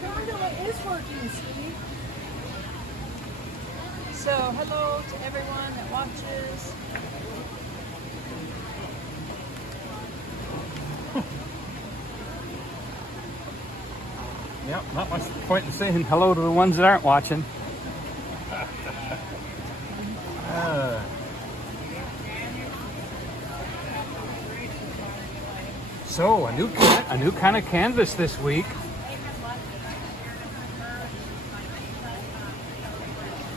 gondola is working, Steve. So, hello to everyone that watches. Yep, not much point in saying hello to the ones that aren't watching. So, a new kind of canvas this week.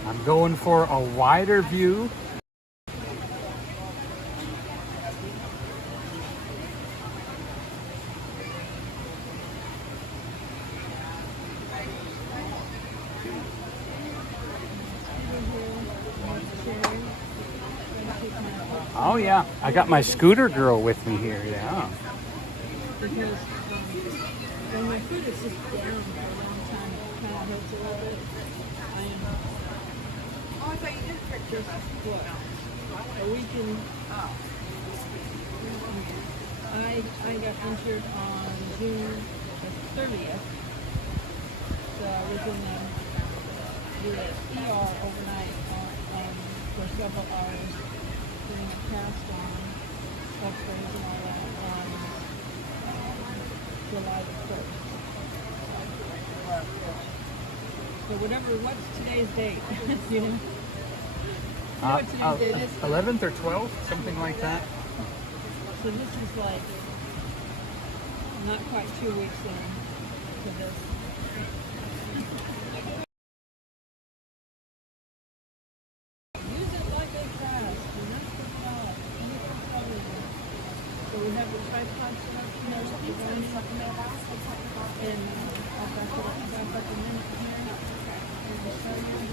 I'm going for a wider view. Oh yeah, I got my scooter girl with me here, yeah. Because when my foot is just down for a long time, it kind of hurts a little bit. Oh, I thought you did just what? A week in. I got injured on June the 30th. So I was in the ER overnight for several hours doing a cast on x-rays and all that on July the 1st. So what's today's date? You know? What today's date is? 11th or 12th, something like that. So this is like not quite 2 weeks in to this. Use it like a fast. You're not supposed to follow it. So we have the tripod set up here. And I'll back up a minute here. And just show you.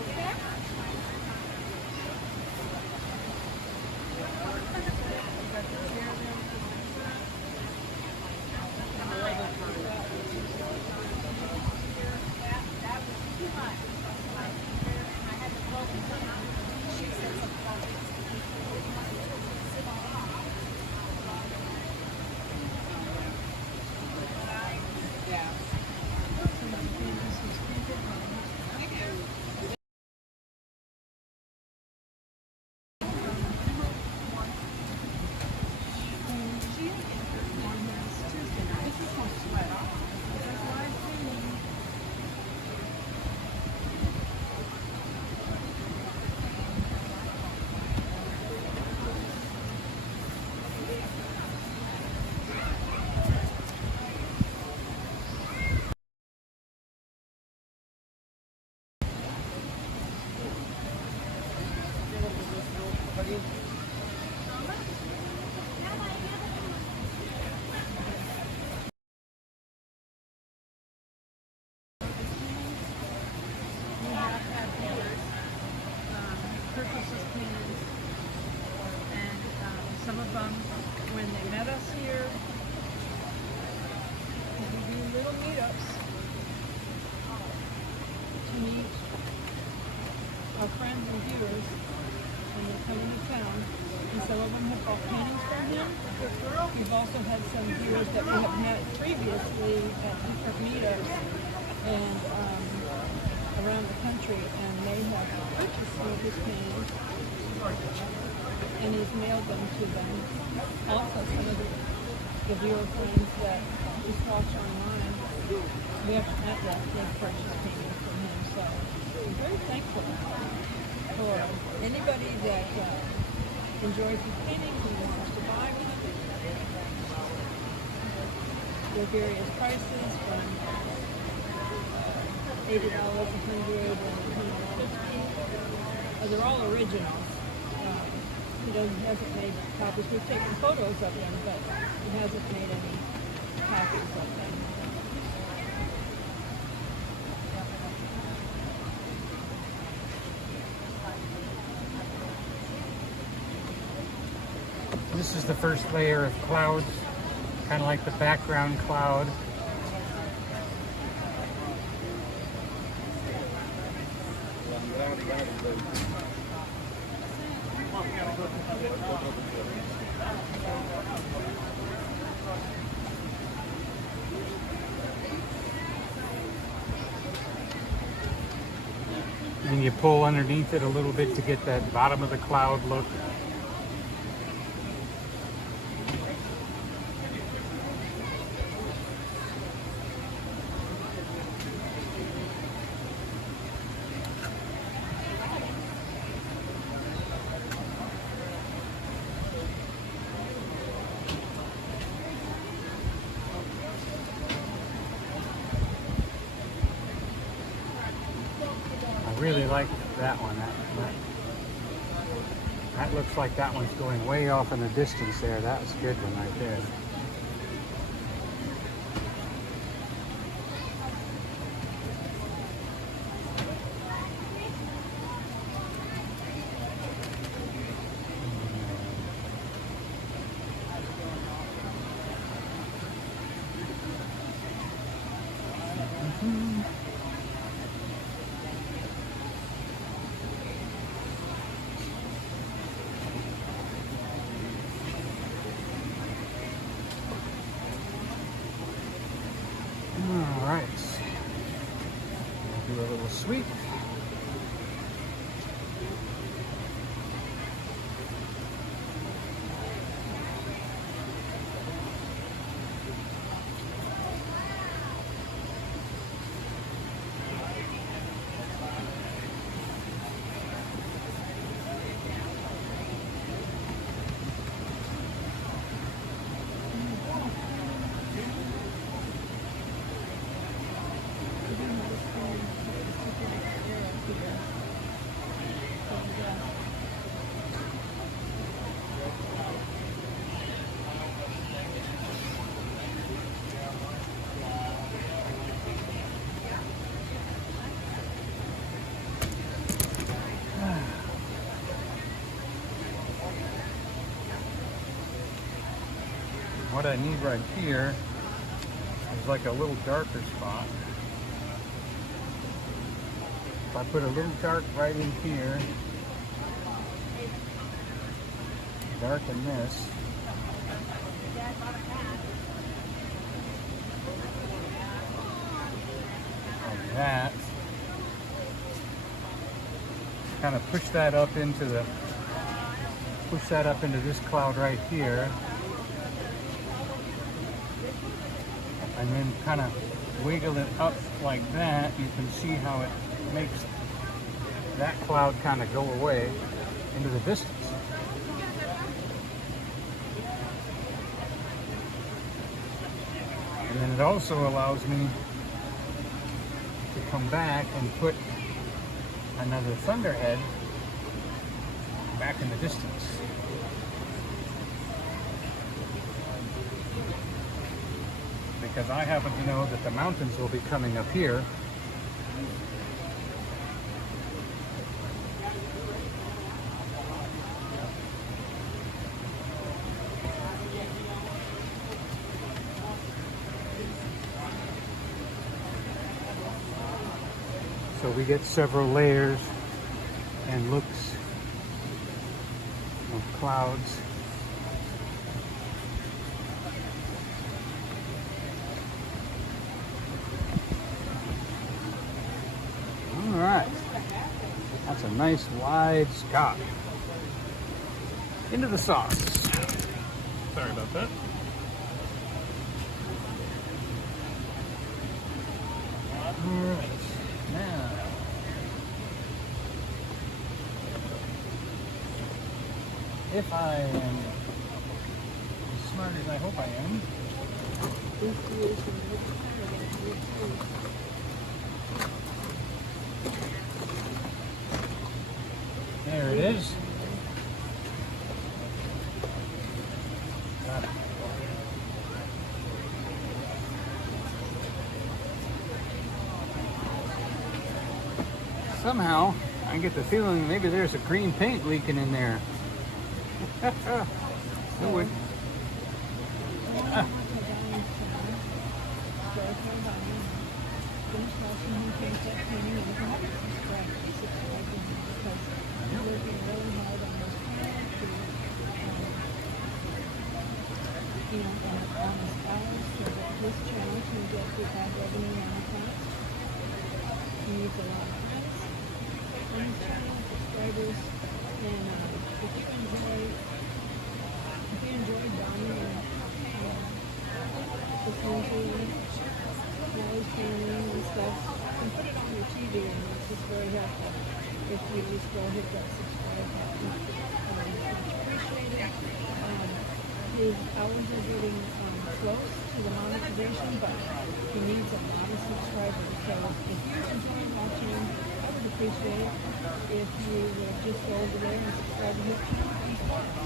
Some of them, when they met us here, we do little meetups to meet our friends and viewers when they come into town. And some of them have bought paintings from him. We've also had some viewers that we have met previously at different meetups and around the country, and they have purchased some of his paintings. And he's mailed them to them. Also, some of the viewer friends that just watch online, we haven't met yet, they've purchased paintings from him. So I'm very thankful for anybody that enjoys his paintings and wants to buy them. They're various prices from $80, $100, and $150. They're all originals. He hasn't made copies. We've taken photos of them, but he hasn't made any copies of them. This is the first layer of clouds, kind of like the background cloud. And you pull underneath it a little bit to get that bottom of the cloud look. I really like that one. That looks like that one's going way off in the distance there. That's a good one right there. All right, do a little sweep. What I need right here is like a little darker spot. If I put a little dark right in here, darken this, like that, kind of push that up into this cloud right here. And then kind of wiggle it up like that. You can see how it makes that cloud kind of go away into the distance. And then it also allows me to come back and put another thunderhead back in the distance. Because I happen to know that the mountains will be coming up here. So we get several layers and looks of clouds. All right, that's a nice wide sky. Into the sauce. Sorry about that. All right, now if I am as smart as I hope I am, there it is. Got it. Somehow, I get the feeling maybe there's a green paint leaking in there. No way. Ah. on his channel, subscribers, and if you enjoy Donnie and listening to Molly's channel and stuff, you can put it on your TV, and it's just very helpful if you just go hit that subscribe button. Appreciate it. His hours are getting close to the monetization, but he needs a lot of subscribers. So if you enjoy watching him, I would appreciate it if you would just go over there and subscribe to his channel.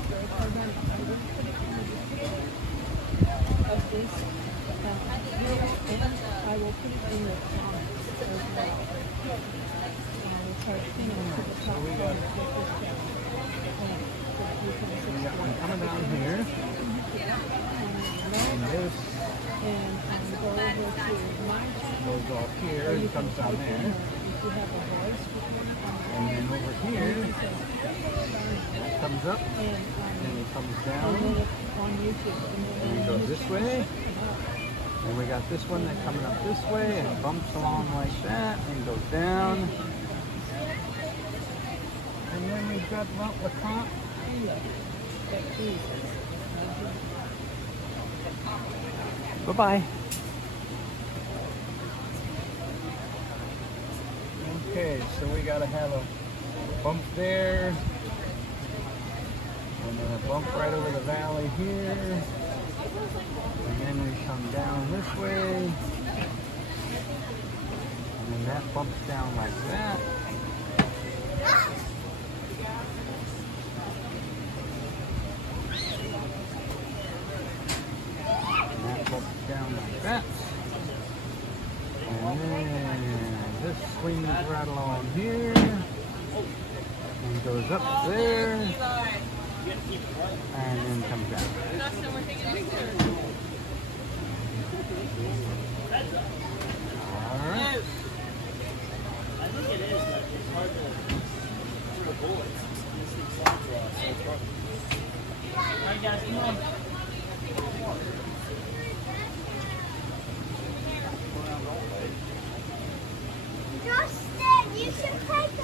Very hard on it. I will put it in the description of this video, and I will put it in the comments as well. It's hard to pin it to the top part of this channel. We got one coming down here. And this and go over to my channel. goes off here and comes down there. If you have a voice recording on And then over here, it comes up and it comes down. on YouTube. And it goes this way. And we got this one that's coming up this way and it bumps along like that and goes down. And then we've got Mount LeConte. Bye-bye. Okay, so we gotta have a bump there. And then a bump right over the valley here. And then we come down this way. And then that bumps down like that. And that bumps down like that. And then this swings right along here. And goes up there. And then comes down. Alright. I think it is, but it's hard to bullets. Alright guys, come on. Justin, you should take a...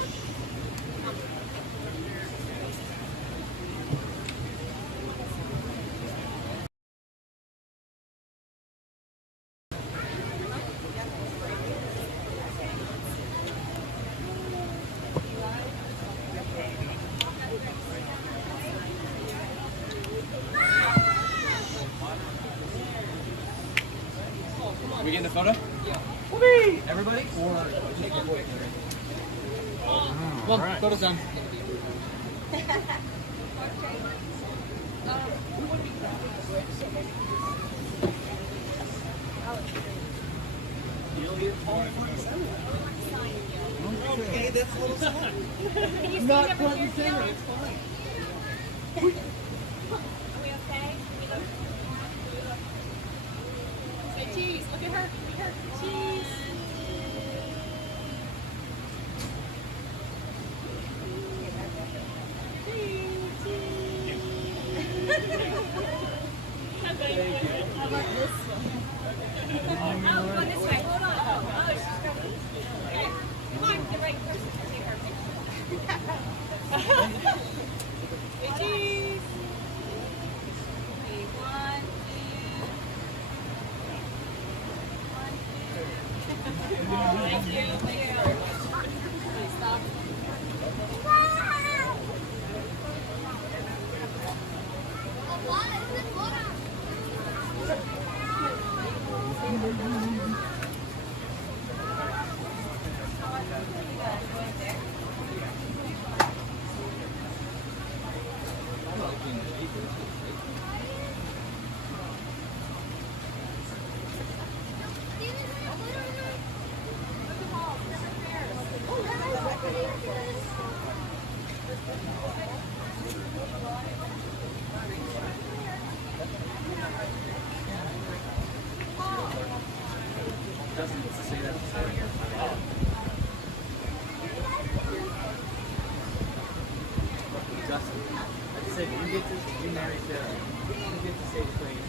Are we getting a photo? Yeah. Whoopee! Everybody? Or just your boy? Come on, Alright. photo's done. Okay, that's a little sad. Not front and center, it's fine. Are we okay? Say cheese. Look at her. Look at her. Cheese. How about this one? Oh, go this way. Hold on. Oh, she's coming. Okay. Come on, the right person. Take her picture. Say cheese. Okay, 1, 2. 1, 2. Thank you. Thank you. Okay, stop. Justin, I said you marry Sarah. You get to say the thing.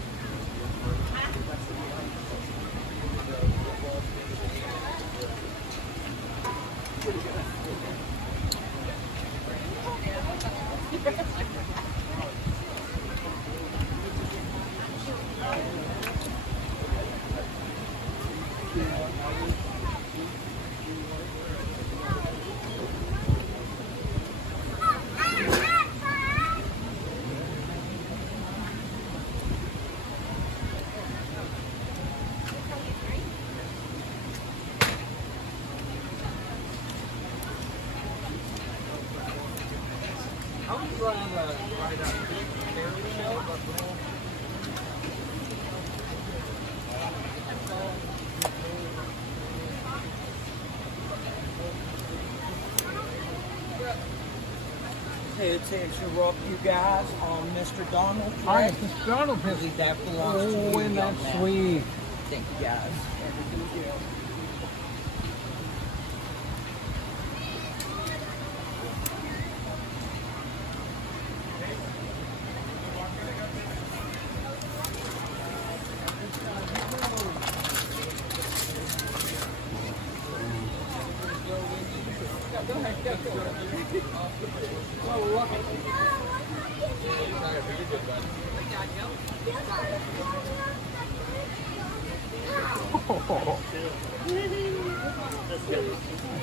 It takes you up, you guys, on Mr. Donald. Hi, it's Mr. Donald. That belongs to you. Oh, isn't that sweet? Thank you, guys.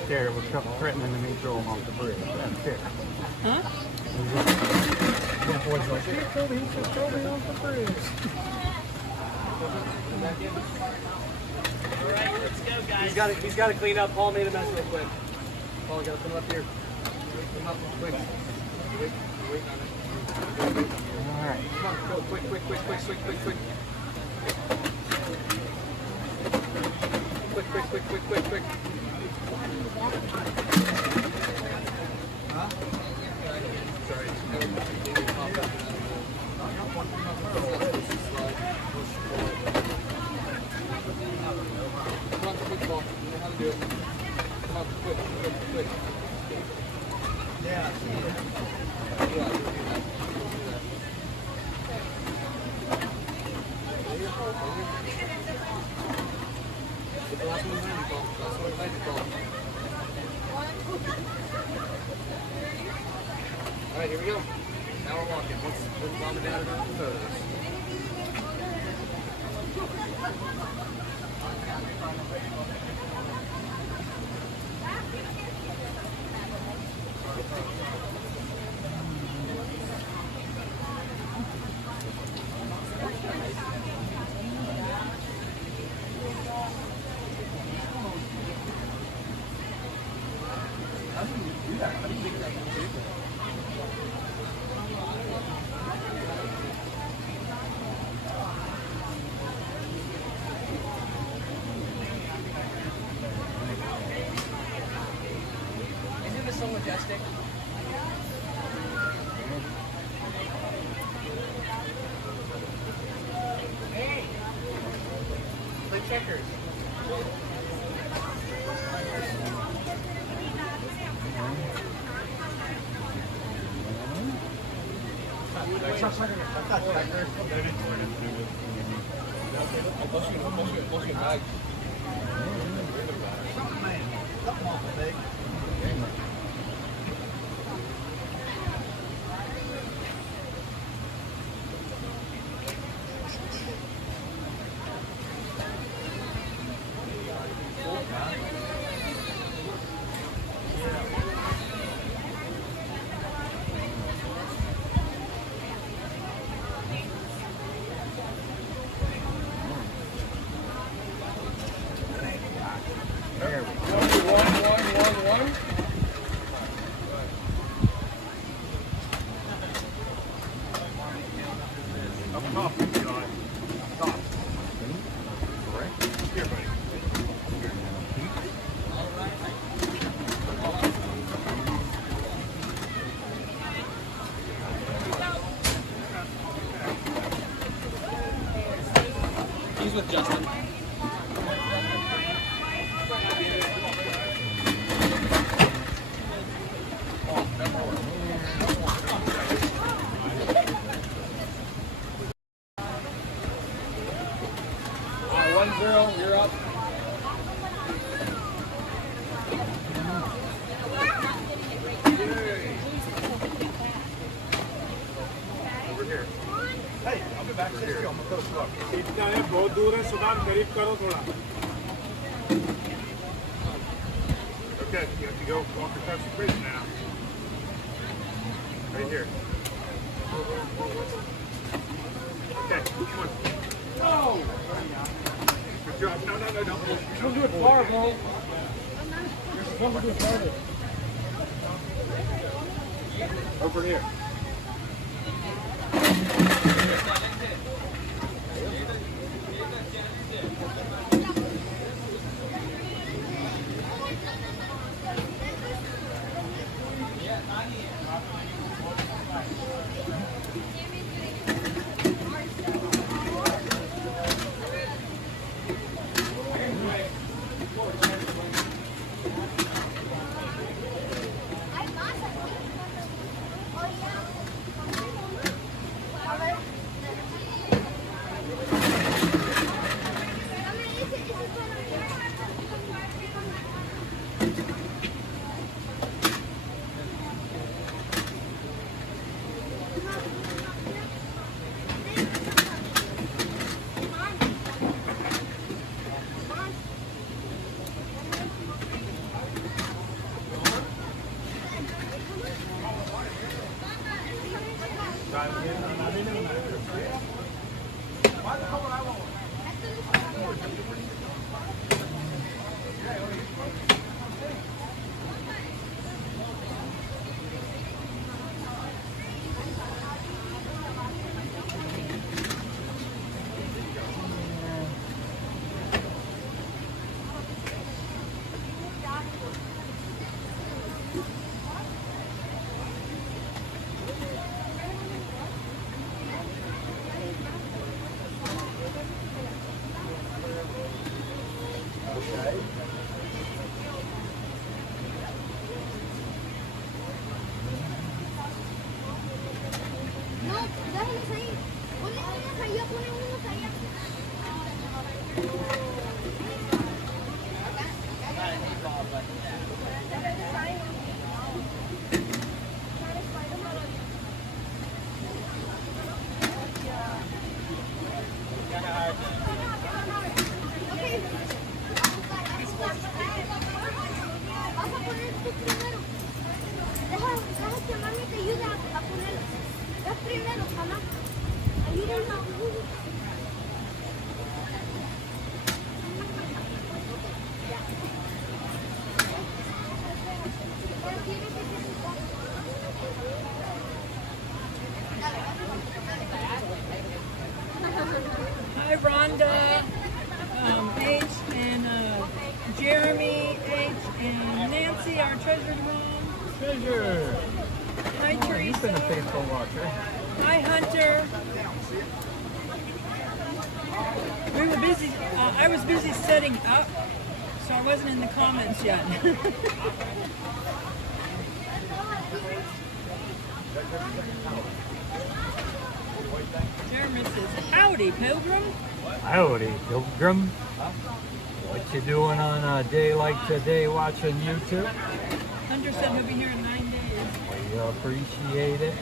There, it was threatening to me throw him off the bridge. That's it. Huh? That boy's like, he said throw me off the bridge. He's got to clean up. Paul made a mess real quick. Paul, you got to put him up here. Put him up quick. Wait on it. All right. Come on, go quick. Quick. Huh? Sorry. Come on, quick ball. You know how to do it. Come on, quick. Yeah. Get the last one behind you, Paul. Last one behind you, Paul. All right, here we go. Now we're walking. Let's mom and dad are going for photos. How do you do that? How do you make that mistake? Isn't this so majestic? Hey! Play checkers. One. Up top, John. Top. Correct. Here, buddy. He's with Justin. Girl, you're up. Over here. Hey, I'll be back. Here. I'm gonna post it up. इतना है बहुत दूर है Sudan करीब करो थोड़ा Okay, you have to go walk across the bridge now. Right here. Okay, come on. Oh! Good job. No. Don't do it far, bro. You're supposed to do it farther Over here. No, déjalos ahí. Ponle unos allá, ponle unos allá. Vas a poner tú primero. Deja que mami te ayude a ponerlos. Los primeros, mamá. Ayúdenme. Hi, Rhonda, H, and Jeremy, H, and Nancy, our treasured home. Treasure. Hi, You've been a Teresa. faithful watcher. Hi, Hunter. We were busy. I was busy setting up, so I wasn't in the comments yet. Jeremy says, "Howdy, Pilgrim." Howdy, Pilgrim. What you doing on a day like today watching YouTube? Hunter said he'll be here in 9 days. We appreciate it.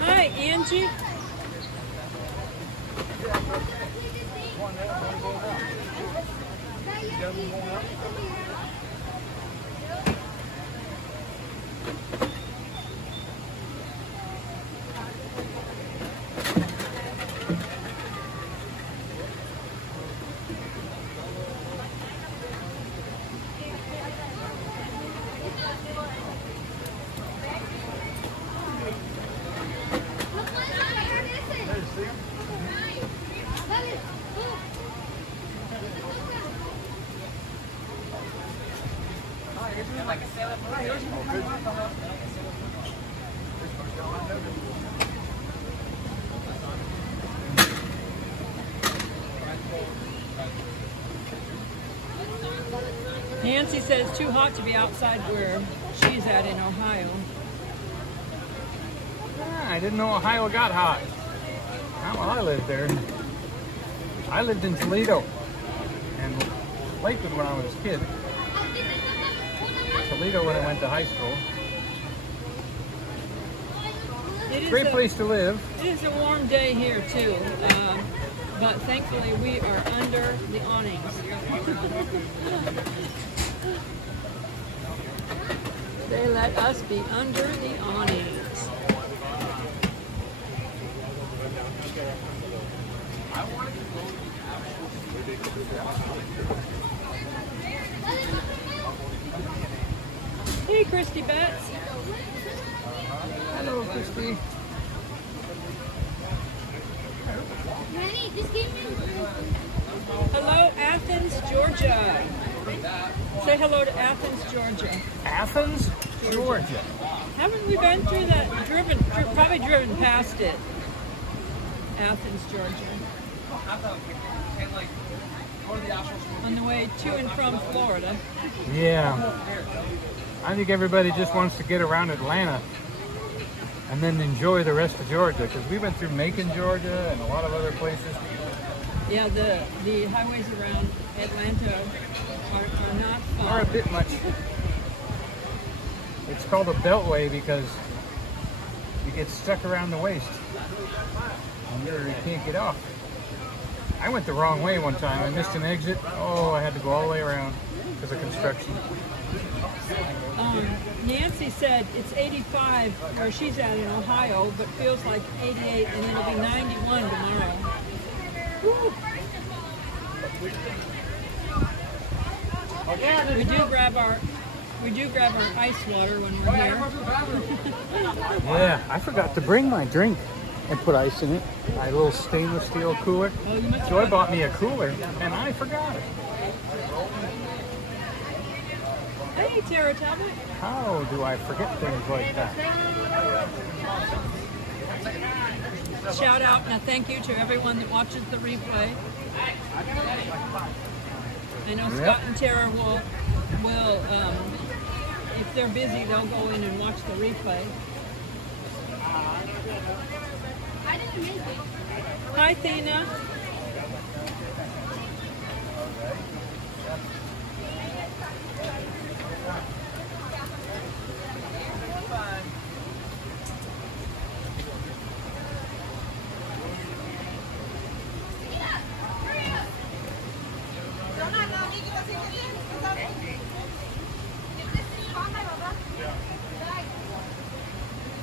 Hi, Angie. Nancy says it's too hot to be outside where she's at in Ohio. Ah, I didn't know Ohio got hot. Not while I lived there. I lived in Toledo and Lakewood when I was a kid. Toledo when I went to high school. Great place to live. It is a warm day here too, but thankfully we are under the awnings. They let us be under the awnings. Hey, Christy Betts. Hello, Christy. Nanny, just give me. Hello, Athens, Georgia. Say hello to Athens, Georgia. Athens, Georgia. Haven't we been through that? Probably driven past it. Athens, Georgia. On the way to and from Florida. Yeah. I think everybody just wants to get around Atlanta and then enjoy the rest of Georgia, because we went through Macon, Georgia, and a lot of other places. Yeah, the highways around Atlanta are not fun. Are a bit much. It's called a beltway because you get stuck around the waist and you can't get off. I went the wrong way one time. I missed an exit. Oh, I had to go all the way around because of construction. Nancy said it's 85 where she's at in Ohio, but feels like 88, and it'll be 91 tomorrow. Woo. We do grab our ice water when we're here. Yeah, I forgot to bring my drink and put ice in it. My little stainless steel cooler. Oh, you must Joy have- bought me a cooler and I forgot it. Hey, Tara Talbot. How do I forget things like that? Shout out and a thank you to everyone that watches the replay. I know Scott and Tara will if they're busy, they'll go in and watch the replay. Hi, Thina.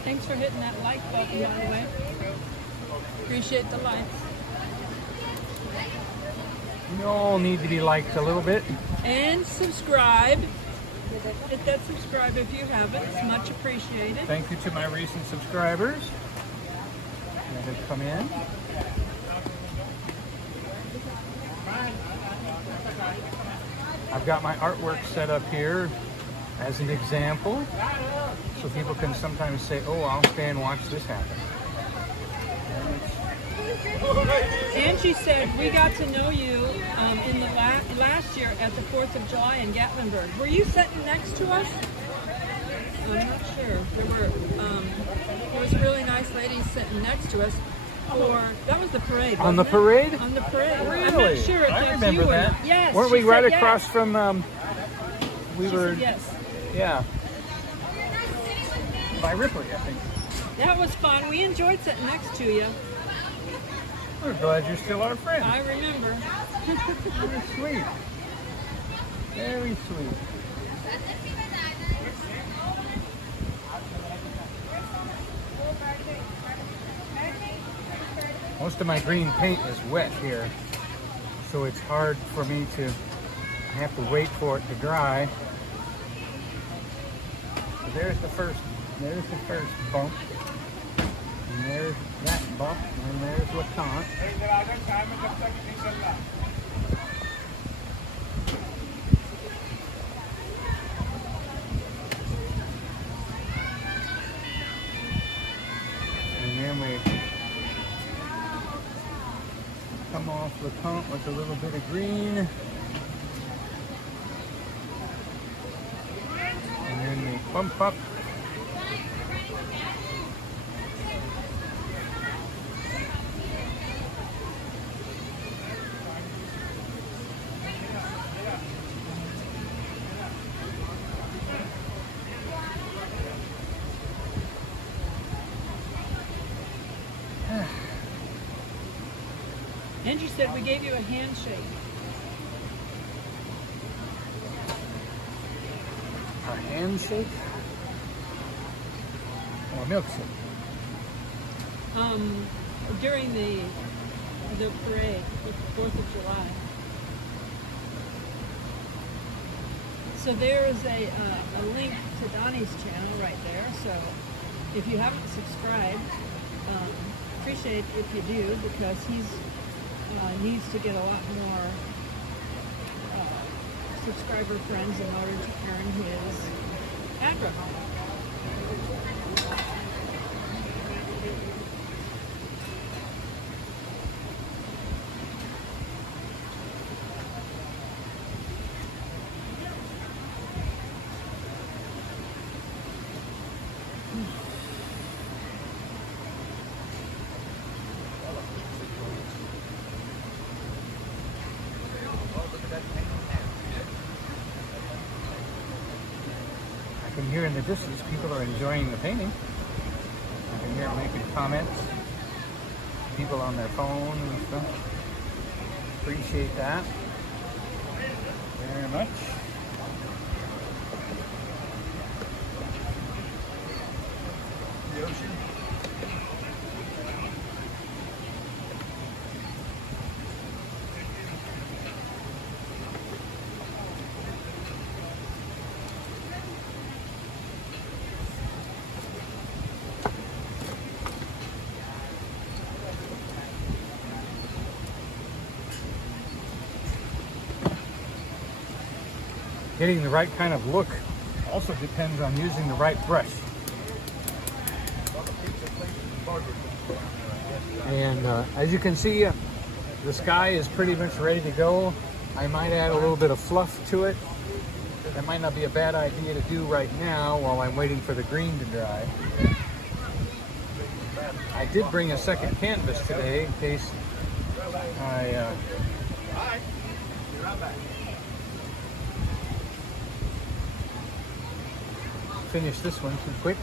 Thanks for hitting that like button, by the way. Appreciate the likes. You all need to be liked a little bit. And subscribe. Hit that subscribe if you haven't. It's much appreciated. Thank you to my recent subscribers that have come in. I've got my artwork set up here as an example, so people can sometimes say, oh, I'll stay and watch this happen. Angie said we got to know you in the last year at the 4th of July in Gatlinburg. Were you sitting next to us? I'm not sure. There was a really nice lady sitting next to us. That was the parade. On the wasn't it? parade? On the parade. Really? I'm not sure if I that's remember you or that. not. Yes. Weren't she we right said across yes. from, She said yes. Yeah. By Ripley, I think. That was fun. We enjoyed sitting next to you. We're glad you're still our friend. I remember. Very sweet. Very sweet. Most of my green paint is wet here, so it's hard for me to, I have to wait for it to dry. So there's the first bump, and there's that bump, and there's LeConte. And then we come off LeConte with a little bit of green. And then we bump up. Angie said we gave you a handshake. A handshake? Or a milkshake? During the parade, the 4th of July. So there is a link to Donnie's channel right there. So if you haven't subscribed, appreciate if you do, because he's needs to get a lot more subscriber friends in order to earn his ad revenue. I can hear in the distance people are enjoying the painting. I can hear them making comments. People on their phone and stuff. Appreciate that very much. The ocean. Getting the right kind of look also depends on using the right brush. And as you can see, the sky is pretty much ready to go. I might add a little bit of fluff to it. That might not be a bad idea to do right now while I'm waiting for the green to dry. I did bring a second canvas today in case I finish this one too quick.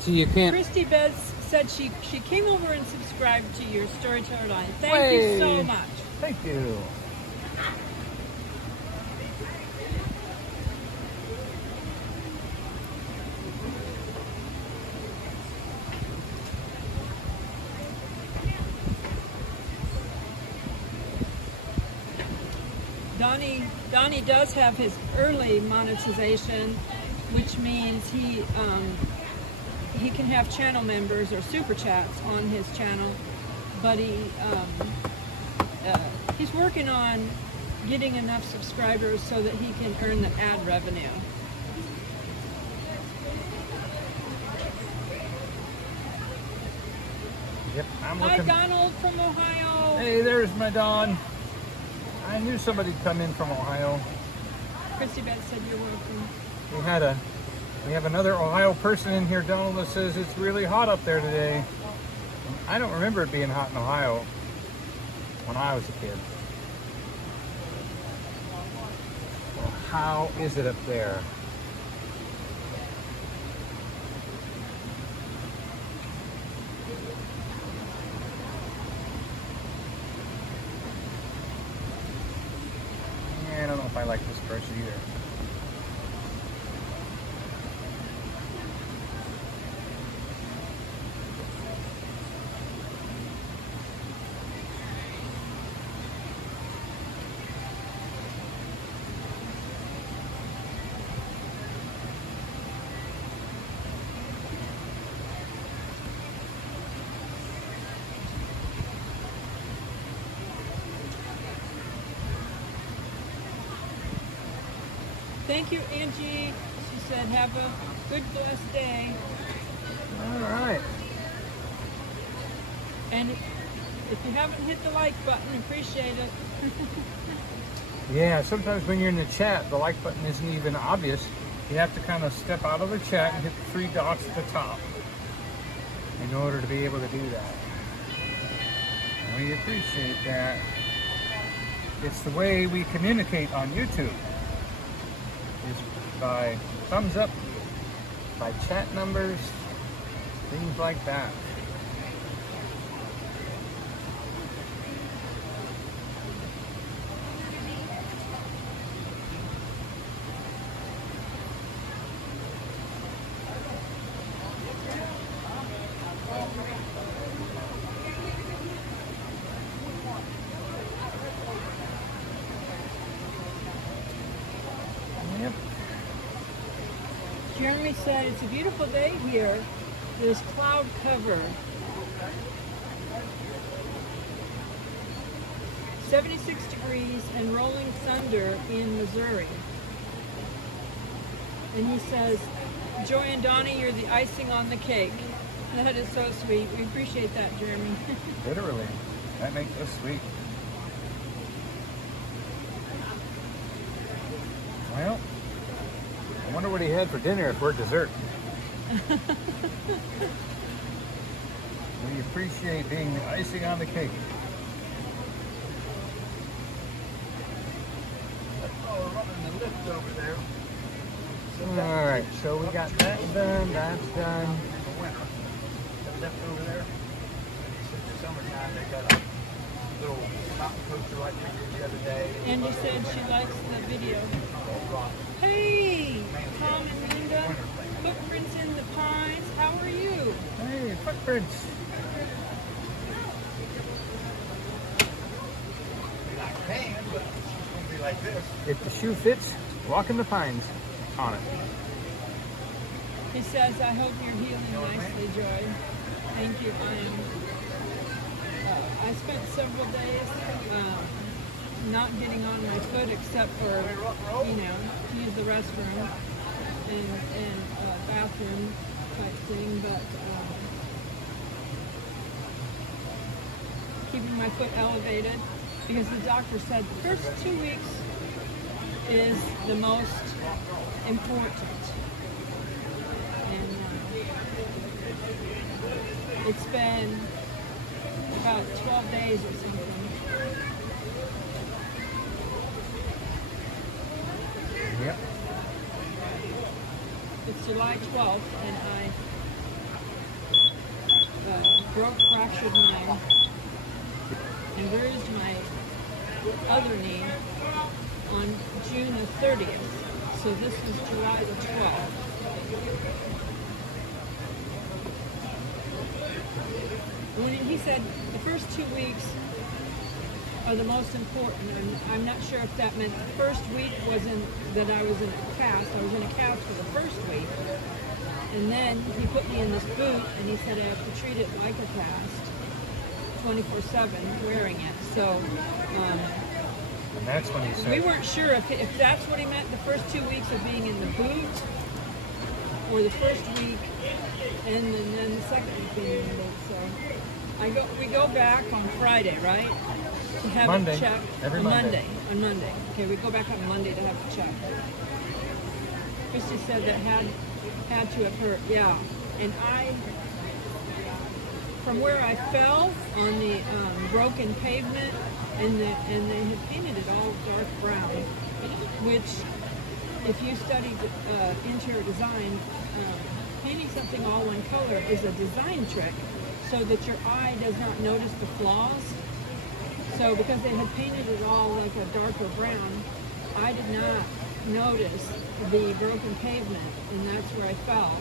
So you can't. Christy Betts said she came over and subscribed to your Storyteller Line. Thank you so much. Thank you. Donnie does have his early monetization, which means he can have channel members or super chats on his channel, but he's working on getting enough subscribers so that he can earn the ad revenue. Yep, I'm Hi, looking. Donald from Ohio. Hey, there's my Don. I knew somebody'd come in from Ohio. Christy Betts said you're welcome. We have another Ohio person in here, Donald, that says it's really hot up there today. I don't remember it being hot in Ohio when I was a kid. Well, how is it up there? I don't know if I like this brush either. Thank you, Angie. She said, have a good, blessed day. All right. And if you haven't hit the like button, appreciate it. Yeah, sometimes when you're in the chat, the like button isn't even obvious. You have to kind of step out of the chat and hit the three dots at the top in order to be able to do that. We appreciate that. It's the way we communicate on YouTube. Just by thumbs up, by chat numbers, things like that. Yep. Jeremy said it's a beautiful day here. There's cloud cover. 76 degrees and rolling thunder in Missouri. And he says, Joy and Donnie, you're the icing on the cake. That is so sweet. We appreciate that, Jeremy. Literally. That makes us sweet. Well, I wonder what he had for dinner for dessert. We appreciate being the icing on the cake. All right, so we got that done, that's done. Left over there. Since the summertime, they got a little mountain coaster like we did the other day. Andy said she likes the video. Hey, Tom and Linda, footprints in the pines. How are you? Hey, footprints. Tan, but it's going to be like this. If the shoe fits, walk in the pines on it. He says, I hope you're healing nicely, Joy. Thank you. I spent several days not getting on my foot except for, to use the restroom and bathroom type thing, but keeping my foot elevated because the doctor said the first 2 weeks is the most important. And it's been about 12 days or something. Yep. It's July 12th, and I fractured my and bruised my other knee on June the 30th. So this was July the 12th. When he said the first 2 weeks are the most important, and I'm not sure if that meant the first week wasn't that I was in a cast. I was in a cast for the first week, and then he put me in this boot, and he said I have to treat it like a cast, 24/7, wearing it. So And that's when he said, we weren't sure if that's what he meant, the first 2 weeks of being in the boot, or the first week, and then the second week being in the boot. So we go back on Friday, right? To have Monday. it checked. Every on Monday. On Monday. Okay, we go back on Monday to have it checked. Christy said that had to have hurt. Yeah, and from where I fell on the broken pavement, and they had painted it all dark brown, which, if you studied interior design, painting something all one color is a design trick, so that your eye does not notice the flaws. So because they had painted it all like a darker brown, I did not notice the broken pavement, and that's where I fell.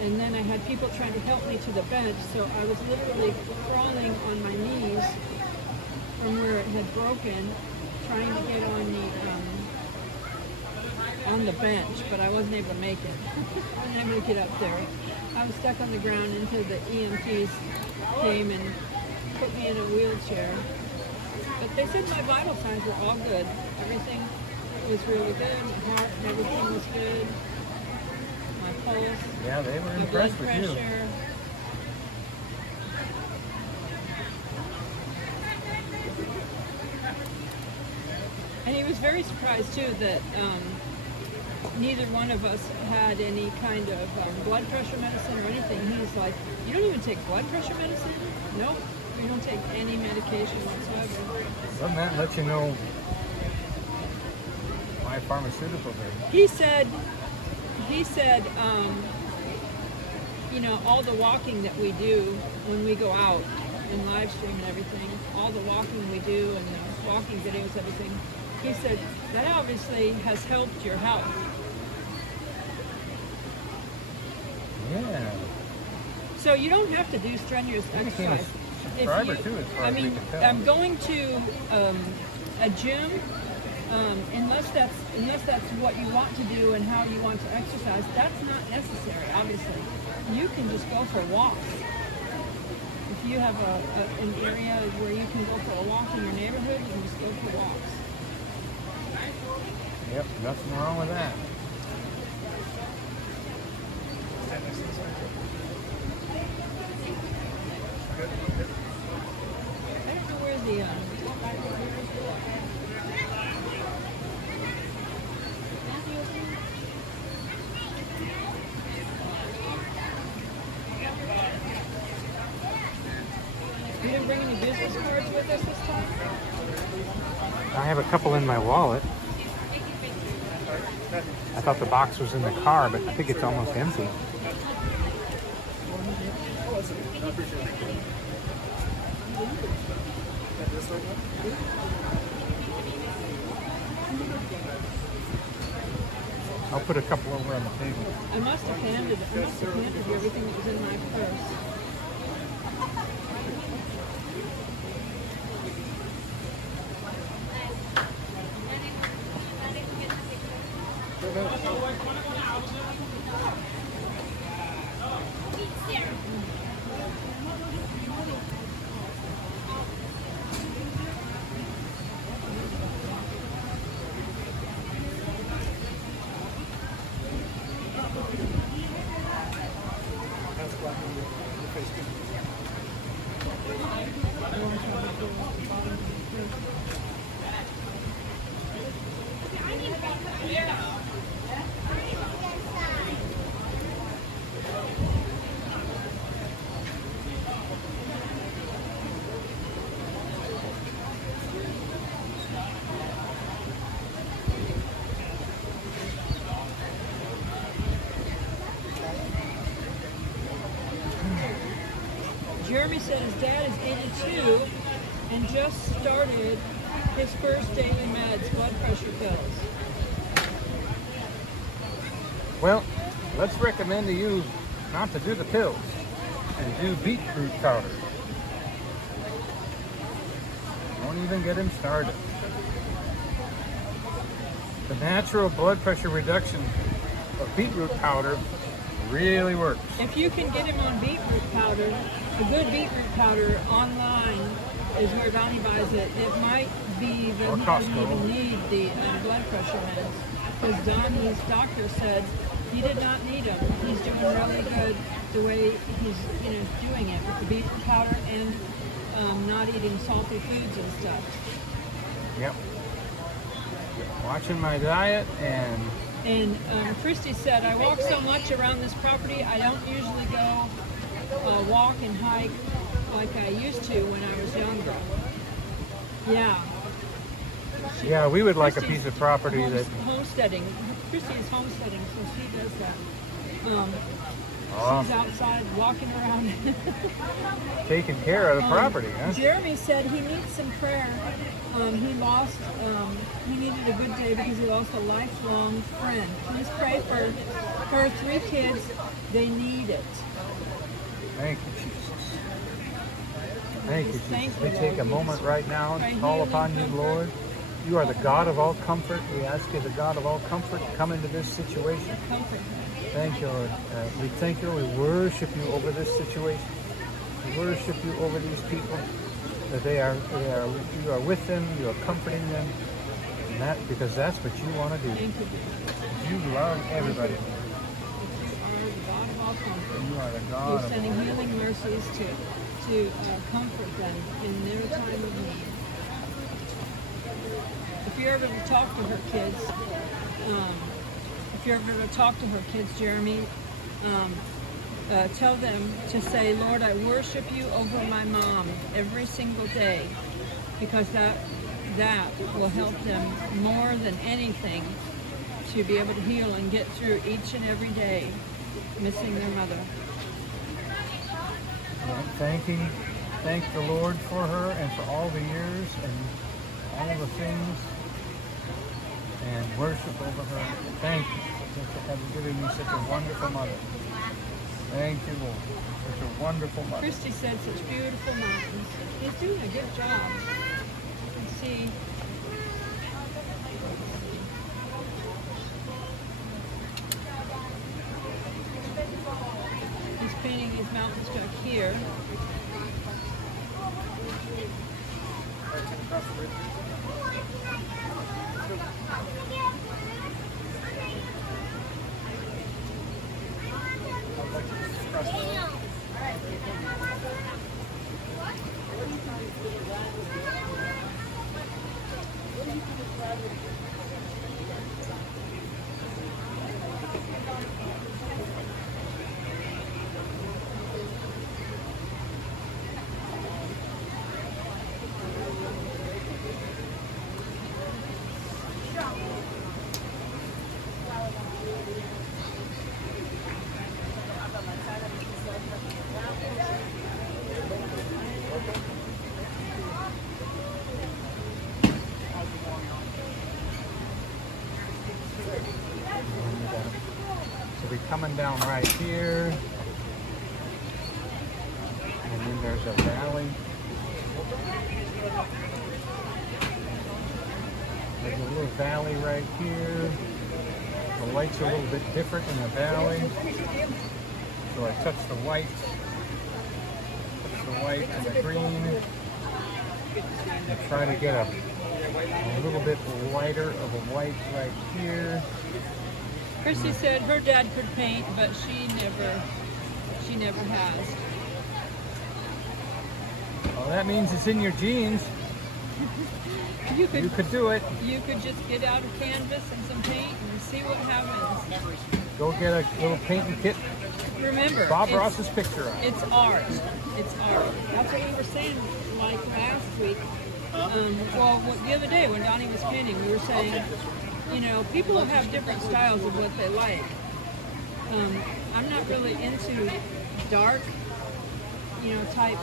And then I had people trying to help me to the bench, so I was literally crawling on my knees from where it had broken, trying to get on the bench, but I wasn't able to make it. I wasn't able to get up there. I was stuck on the ground until the EMTs came and put me in a wheelchair. But they said my vital signs were all good. Everything was really good. My heart and everything was good. My pulse. yeah, they were My blood impressed with you. pressure. And he was very surprised too that neither one of us had any kind of blood pressure medicine or anything. He's like, you don't even take blood pressure medicine? Nope. We don't take any medication whatsoever. Doesn't that let you know my pharmaceutical day. He said, you know, all the walking that we do when we go out and live stream and everything, all the walking we do and the walking videos, everything, he said, that obviously has helped your health. Yeah. So you don't have to do strenuous I became a exercise. subscriber too, as far I as we mean, can tell. I'm going to a gym, unless that's what you want to do and how you want to exercise. That's not necessary, obviously. You can just go for walks. If you have an area where you can go for a walk in your neighborhood, you can just go for walks. Yep, nothing wrong with that. I don't know where the You didn't bring any business cards with us this time? I have a couple in my wallet. I thought the box was in the car, but I think it's almost empty. I'll put a couple over on the table. I must have handed you everything that was in my purse. Jeremy said his dad is 82 and just started his first daily meds, blood pressure pills. Well, let's recommend to you not to do the pills and do beetroot powder. Don't even get him started. The natural blood pressure reduction of beetroot powder really works. If you can get him on beetroot powder, a good beetroot powder online is where Donnie buys it. It might be that Or he doesn't Costco. even need the blood pressure meds, because Donnie's doctor said he did not need them. He's doing really good the way he's doing it with the beetroot powder and not eating salty foods and stuff. Yep. Watching my diet and And Christy said, I walk so much around this property, I don't usually go walk and hike like I used to when I was younger. Yeah. yeah, we would like a Christy's piece of property that homesteading. Christy is homesteading, so she does that. Oh. She's outside walking around. taking care of the property, huh? Jeremy said he needs some prayer. He needed a good day because he lost a lifelong friend. Please pray for her 3 kids. They need it. Thank you, Jesus. Thank you, Just Jesus. thank We you, take a Lord. We moment just right now pray to call healing upon you, from- Lord. You are the God of all comfort. We ask you, the God of all comfort, to come into this situation. Comfort her. Thank you, Lord. We thank you. We worship you over this situation. We worship you over these people. That you are with them. You are comforting them. And that because that's what you want to do. Thank you, Jesus. You love everybody. You are the God of all comfort. You are the You're God of sending healing mercies to comfort them in their time of need. If you're ever to talk to her kids, Jeremy, tell them to say, Lord, I worship you over my mom every single day, because that will help them more than anything to be able to heal and get through each and every day missing their mother. Thank the Lord for her and for all the years and all the things, and worship over her. Thank you for having given me such a wonderful mother. Thank you, Lord. Such a wonderful mother. Christy said such beautiful mountains. He's doing a good job. You can see. He's painting these mountains back here. So we're coming down right here, and then there's a valley. There's a little valley right here. The light's a little bit different in the valley. So I touch the white and the green, and try to get a little bit lighter of a white right here. Christy said her dad could paint, but she never has. Well, that means it's in your genes. You could do it. You could just get out a canvas and some paint and see what happens. Go get a little painting kit. Remember, Bob Ross's picture on it. It's art. It's art. That's what we were saying like last week. The other day when Donnie was painting, we were saying, you know, people have different styles of what they like. I'm not really into dark, you know, type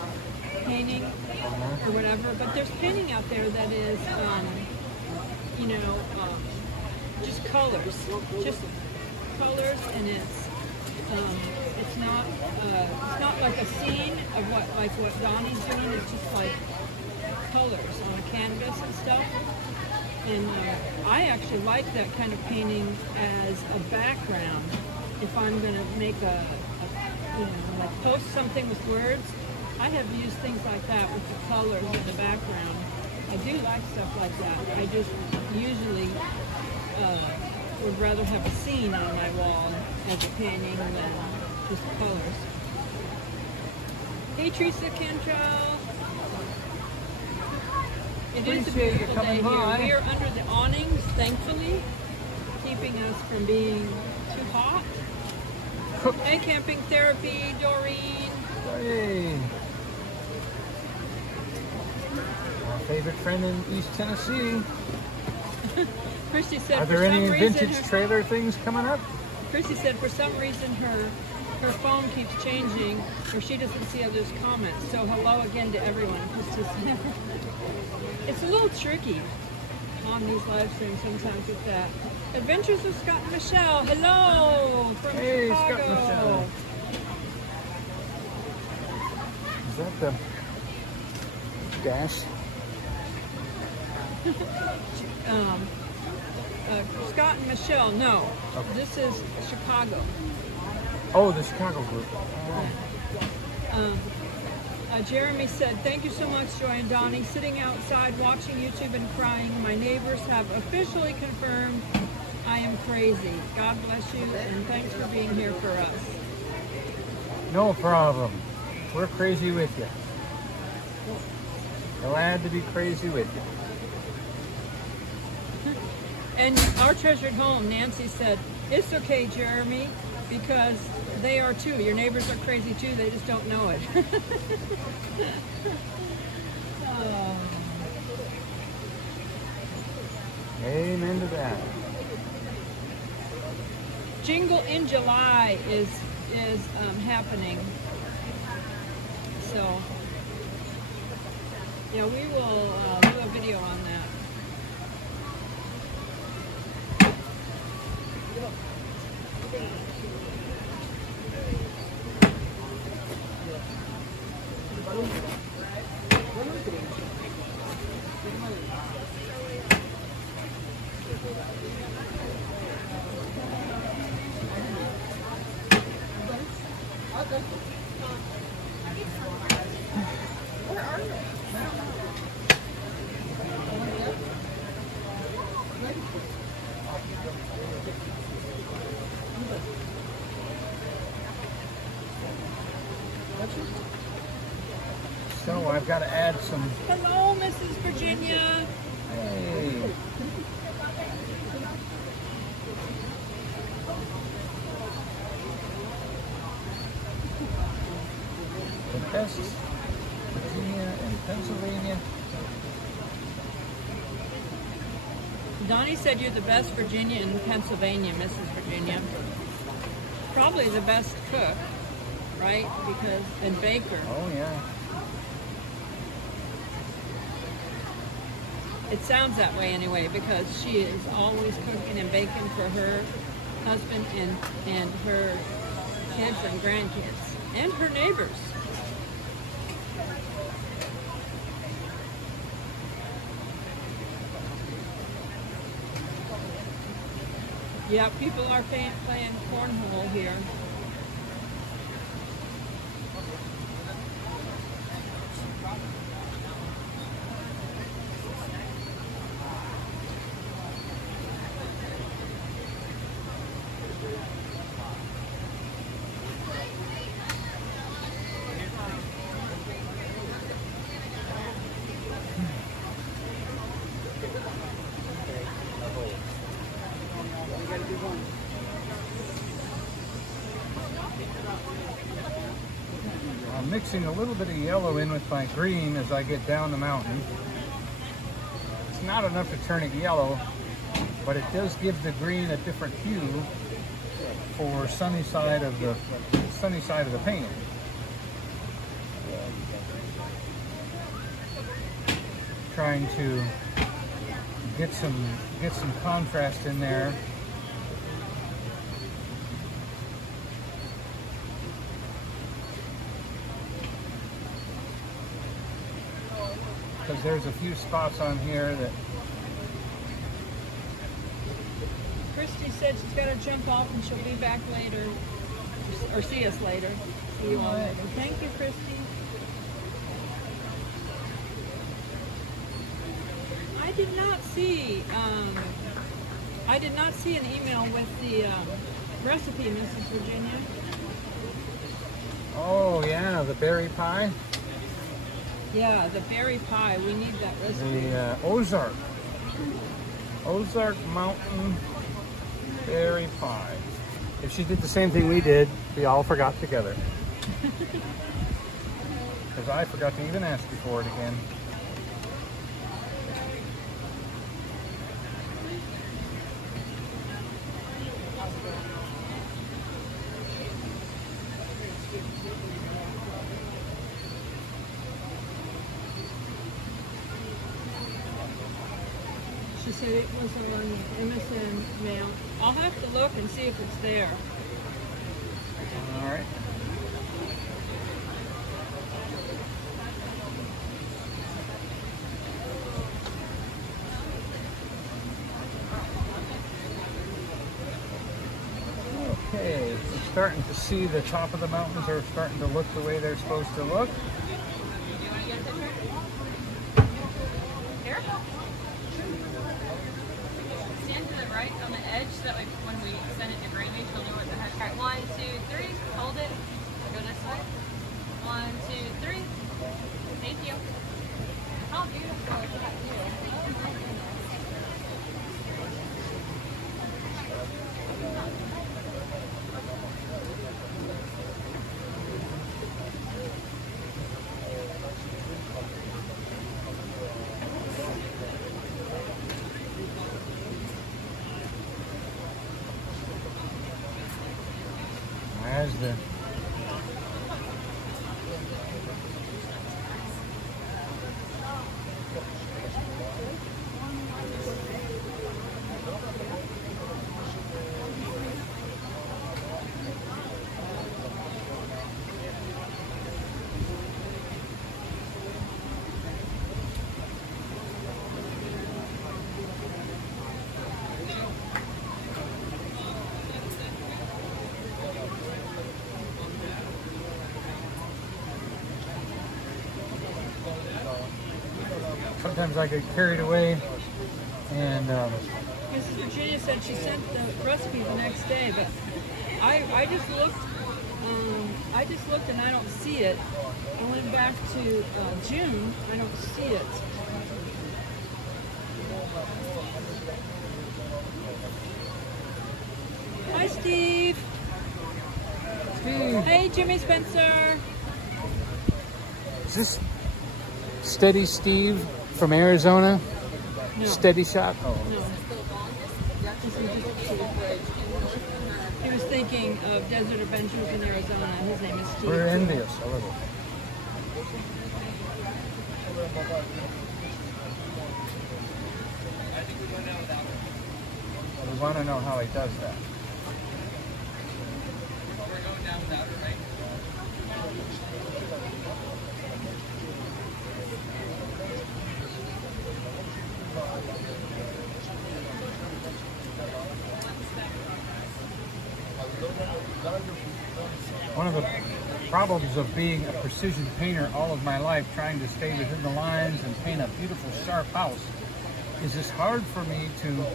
painting or whatever, but there's painting out there that is, you know, just colors, and it's not like a scene of what Donnie's doing. It's just like colors on a canvas and stuff. And I actually like that kind of painting as a background. If I'm going to make like post something with words, I have used things like that with the colors in the background. I do like stuff like that. I just usually would rather have a scene on my wall as a painting than just colors. Hey Teresa Cantrell. It is a beautiful day here. We are under the awnings, thankfully, keeping us from being too hot. Hey, Camping Therapy, Doreen. Hey. Our favorite friend in East Tennessee. Christy said, Are there any vintage trailer things coming up? Christy said for some reason her phone keeps changing or she doesn't see others' comments. So hello again to everyone. It's a little tricky on these live streams sometimes with that. Adventures with Scott and Michelle. Hello from Hey, Chicago. Scott and Michelle. Is that the dash? Scott and Michelle, no. Okay. This is Chicago. Oh, the Chicago group. Jeremy said, thank you so much, Joy and Donnie. Sitting outside watching YouTube and crying. My neighbors have officially confirmed I am crazy. God bless you, and thanks for being here for us. No problem. We're crazy with you. Glad to be crazy with you. And our treasured home, Nancy said, it's okay, Jeremy, because they are too. Your neighbors are crazy too. They just don't know it. Amen to that. Jingle in July is happening. So, yeah, we will do a video on that. So I've got to add some. Hello, Mrs. Virginia. Hey. The best Virginia and Pennsylvania. Donnie said you're the best Virginia in Pennsylvania, Mrs. Virginia. Probably the best cook, right? Because, and baker. Oh yeah. It sounds that way anyway, because she is always cooking and baking for her husband and her kids and grandkids and her neighbors. Yeah, people are playing cornhole here. I'm mixing a little bit of yellow in with my green as I get down the mountain. It's not enough to turn it yellow, but it does give the green a different hue for sunny side of the painting. Trying to get some contrast in there. Because there's a few spots on here that Christy said she's got to jump off and she'll be back later, or see us later. See you all later. Thank you, Christy. I did not see an email with the recipe, Mrs. Virginia. oh yeah, the berry pie. Yeah, the berry pie. We need that recipe. The Ozark Mountain berry pie. If she did the same thing we did, we all forgot together. Because I forgot to even ask you for it again. She said it was on MSN mail. I'll have to look and see if it's there. All right. Okay, we're starting to see the top of the mountains are starting to look the way they're supposed to look. Here? Stand to the right on the edge so that way when we send it to Gravy, she'll know what the heck. All right, 1, 2, 3. Hold it. Go this way. 1, 2, 3. Thank you. How beautiful is that view? there. Sometimes I get carried away, and Mrs. Virginia said she sent the recipe the next day, but I just looked. I just looked and I don't see it. I went back to June. I don't see it. Hi, Steve. Hey, Jimmy Spencer. is this Steady Steve from Arizona? No. Steady Shot? Oh. No. He was thinking of Desert Adventures in Arizona. His name is Steve. We're envious a little. We want to know how he does that. One of the problems of being a precision painter all of my life, trying to stay within the lines and paint a beautiful sharp house, is it's hard for me to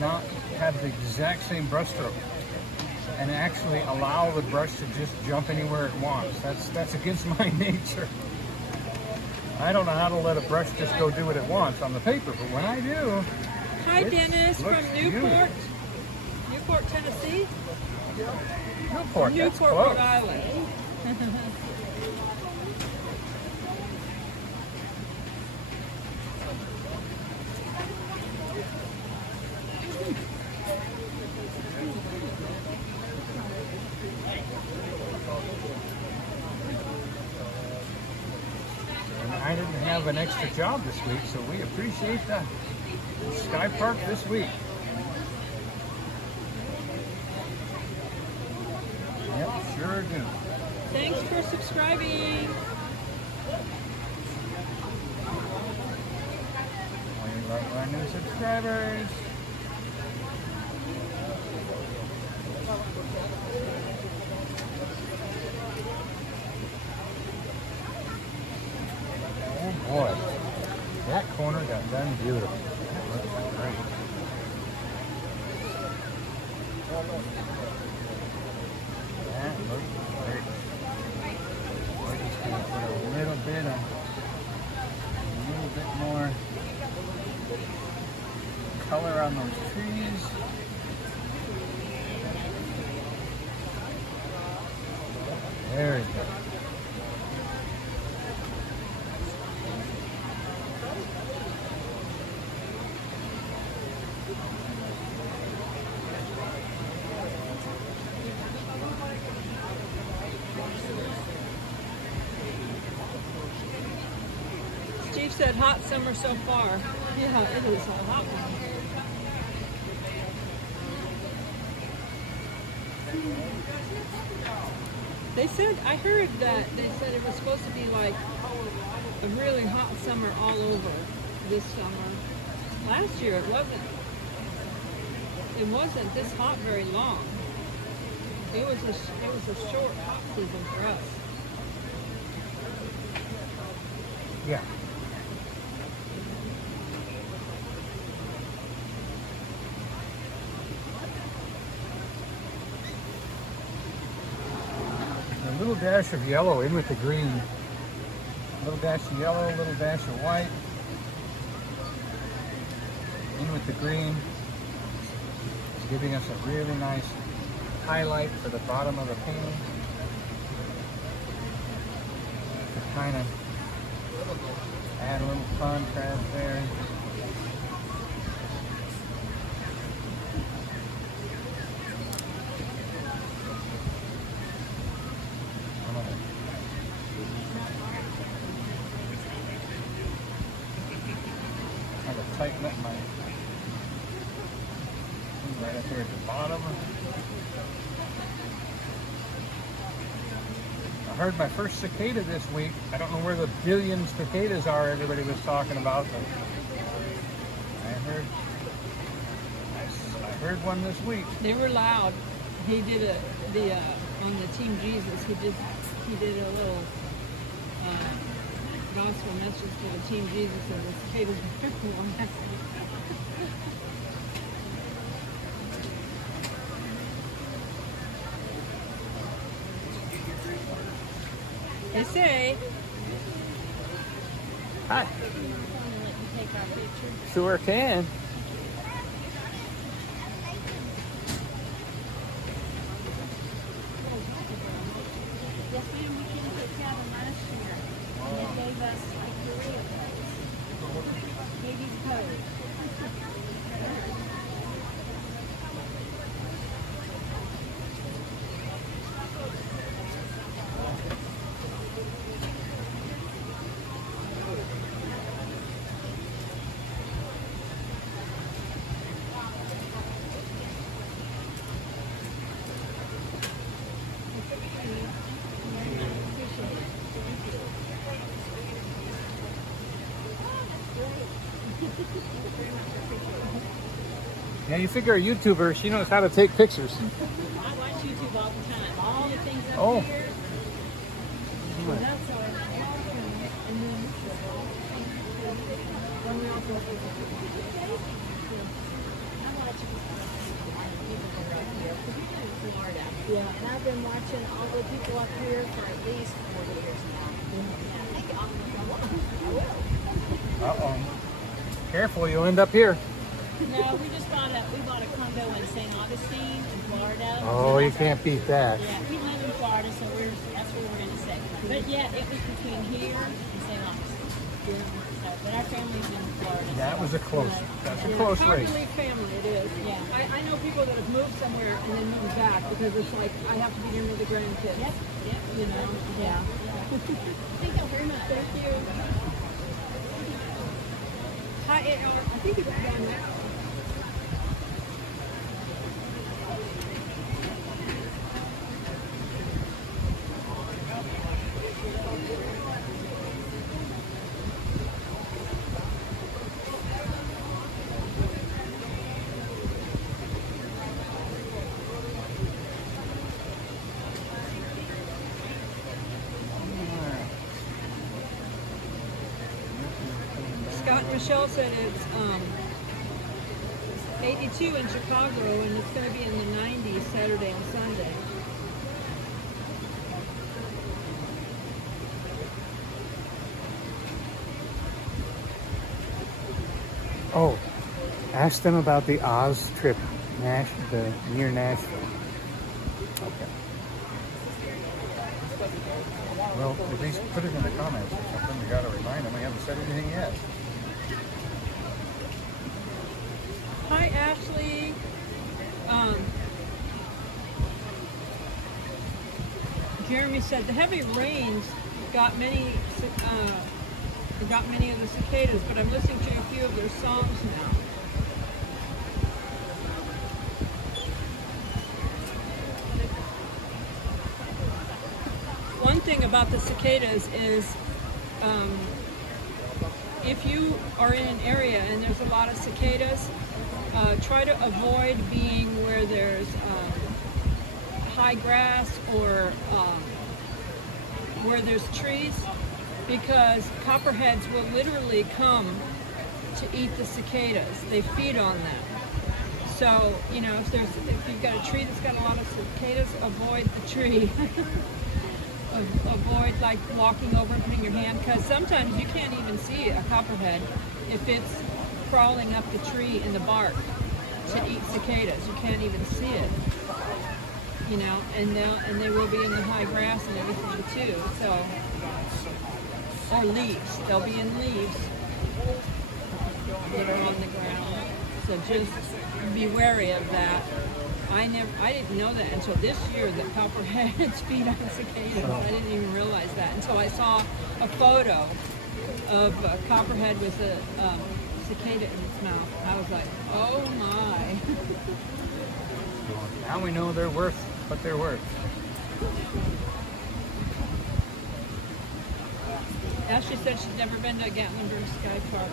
not have the exact same brush stroke and actually allow the brush to just jump anywhere it wants. That's against my nature. I don't know how to let a brush just go do what it wants on the paper, but when I do, Hi, it Dennis from looks Newport. beautiful. Newport, Tennessee? Newport, that's Newport, close. Rhode Island. And I didn't have an extra job this week, so we appreciate the Skypark this week. Yep, sure do. Thanks for subscribing. We love our new subscribers. Oh boy, that corner got done beautiful. That looks great. That looks great. We're just gonna put a little bit more color on those trees. There we go. Steve said hot summer so far. Yeah, it is a hot one. They said, I heard that they said it was supposed to be like a really hot summer all over this summer. Last year it wasn't this hot very long. It was a short hot season for us. Yeah. A little dash of yellow in with the green. A little dash of yellow, a little dash of white. In with the green. It's giving us a really nice highlight for the bottom of the painting. To kind of add a little contrast there. Right up here at the bottom. I heard my first cicada this week. I don't know where the billion cicadas are everybody was talking about, but I heard one this week. They were loud. He did on the Team Jesus. He did a little gospel message to the Team Jesus, and the cicadas were messy. They say. Hi. Sure can. Yes, ma'am, we came to cabin last year, and they gave us like Korea codes. Gave you the code. Yeah, you figure a YouTuber, she knows how to take pictures. I watch YouTube all the time. All the things up Oh. here. Well, that's our and then we also I watch Florida. yeah. And I've been watching all the people up here for at least 40 years now. Yeah. Uh-oh. Careful, you'll end up here. No, we bought a condo in St. Augustine in Florida. Oh, you can't beat that. Yeah, we live in Florida, so that's where we're gonna stay. But yeah, it was between here and St. Augustine. Yeah. So, but our family's in Florida. That so, was a close Hard race. to leave family, it is. Yeah. I know people that have moved somewhere and then moved back because it's like I have to be here with the grandkids. Yep. Yep. You know. Yeah. Thank you very much. Thank you. Hi, I think it's done now. Scott and Michelle said it's 82 in Chicago and it's going to be in the 90s Saturday and Sunday. Oh, ask them about the Oz trip, near Nashville. Okay. Well, at least put it in the comments or something. We got to remind them we haven't said anything yet. Hi, Ashley. Jeremy said the heavy rains got many of the cicadas, but I'm listening to a few of their songs now. One thing about the cicadas is if you are in an area and there's a lot of cicadas, try to avoid being where there's high grass or where there's trees, because copperheads will literally come to eat the cicadas. They feed on them. So, you know, if you've got a tree that's got a lot of cicadas, avoid the tree. Avoid like walking over and putting your hand, because sometimes you can't even see a copperhead if it's crawling up the tree in the bark to eat cicadas. You can't even see it, you know, and they will be in the high grass and everything too. So, or leaves. They'll be in leaves that are on the ground. So just be wary of that. I didn't know that until this year that copperheads feed on cicadas. I didn't even realize that until I saw a photo of a copperhead with a cicada in its mouth. I was like, oh my. Now we know they're worth what they're worth. Ashley said she's never been to Gatlinburg Skypark.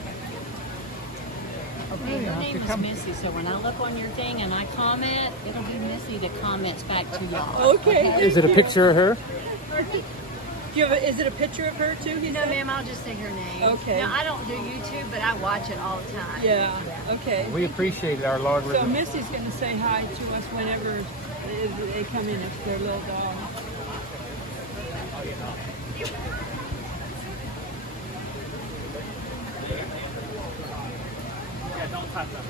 Okay, Your I'll have name to is come. Missy, so when I look on your thing and I comment, it'll be Missy that comments back to y'all. Okay. Is it a picture of her? Do you have is it a picture of her too? No, ma'am, I'll just say her name. Okay. Now, I don't do YouTube, but I watch it all the time. Yeah. Okay. We appreciate our So logarithm. Missy's going to say hi to us whenever they come in. It's their little dog. Yeah, don't touch them.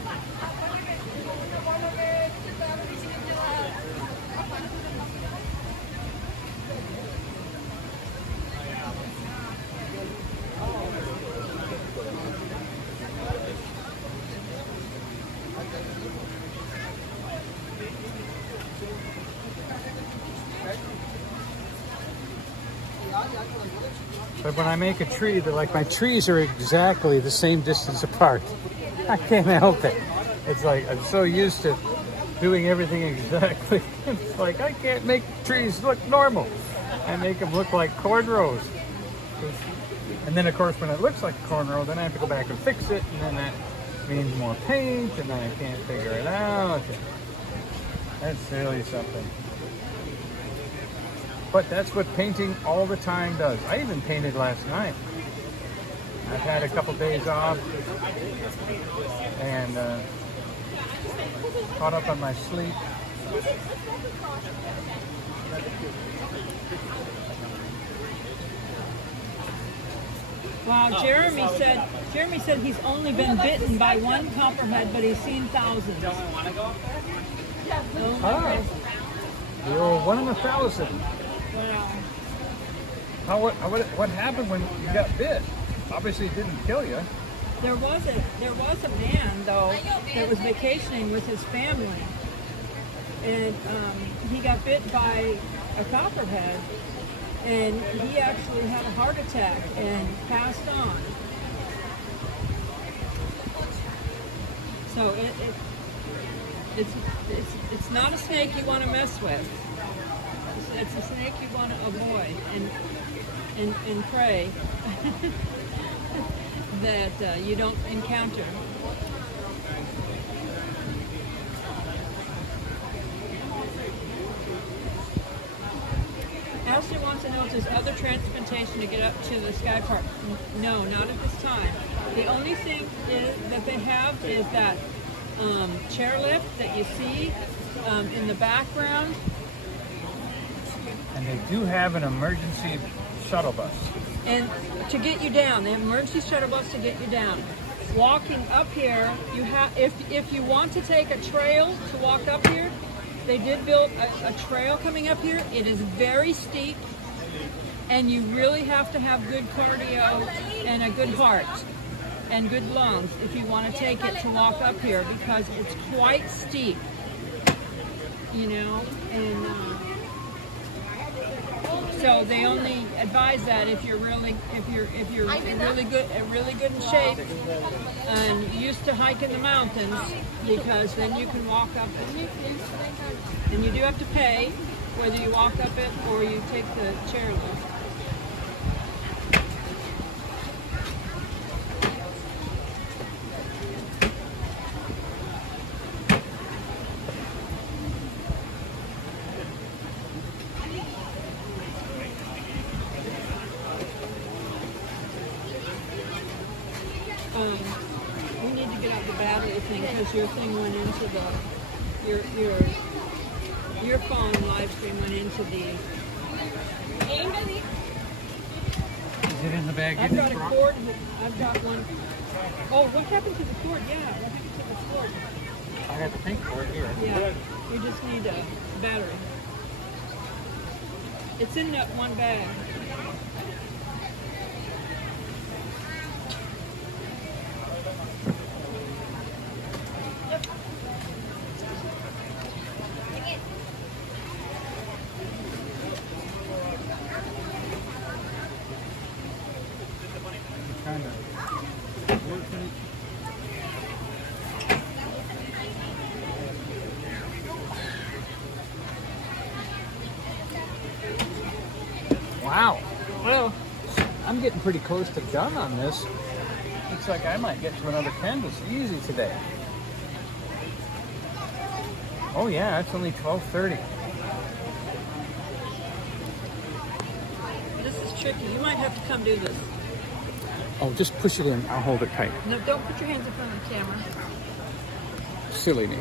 But when I make a tree, they're like, my trees are exactly the same distance apart. I can't help it. It's like, I'm so used to doing everything exactly. It's like, I can't make trees look normal. I make them look like cornrows. And then, of course, when it looks like a cornrow, then I have to go back and fix it. And then that means more paint, and then I can't figure it out. That's really something. But that's what painting all the time does. I even painted last night. I've had a couple days off and caught up on my sleep. Wow, Jeremy said he's only been bitten by one copperhead, but he's seen thousands. Ah, you're 1 in 1,000. Wow. What happened when you got bit? Obviously, it didn't kill you. There was a man though that was vacationing with his family, and he got bit by a copperhead, and he actually had a heart attack and passed on. So it's not a snake you want to mess with. It's a snake you want to avoid and pray that you don't encounter. Ashley wants to know if there's other transportation to get up to the Skypark. No, not at this time. The only thing that they have is that chairlift that you see in the background. And they do have an emergency shuttle bus. And to get you down, the emergency shuttle bus to get you down. Walking up here, you have if you want to take a trail to walk up here, they did build a trail coming up here. It is very steep, and you really have to have good cardio and a good heart and good lungs if you want to take it to walk up here, because it's quite steep, you know, and so they only advise that if you're really good in shape and used to hiking the mountains, because then you can walk up it. And you do have to pay whether you walk up it or you take the chairlift. We need to get out the battery thing because your thing went into your phone live stream went into the. Is it in the bag? I've got a cord. I've got one. Oh, what happened to the cord? Yeah, what happened to the cord? I got the pink cord here. Yeah, we just need a battery. It's in that one bag. Wow. Well, I'm getting pretty close to done on this. Looks like I might get to another canvas easy today. Oh yeah, it's only 12:30. This is tricky. You might have to come do this. Oh, just push it in. I'll hold it tight. No, don't put your hands in front of the camera. Silly me.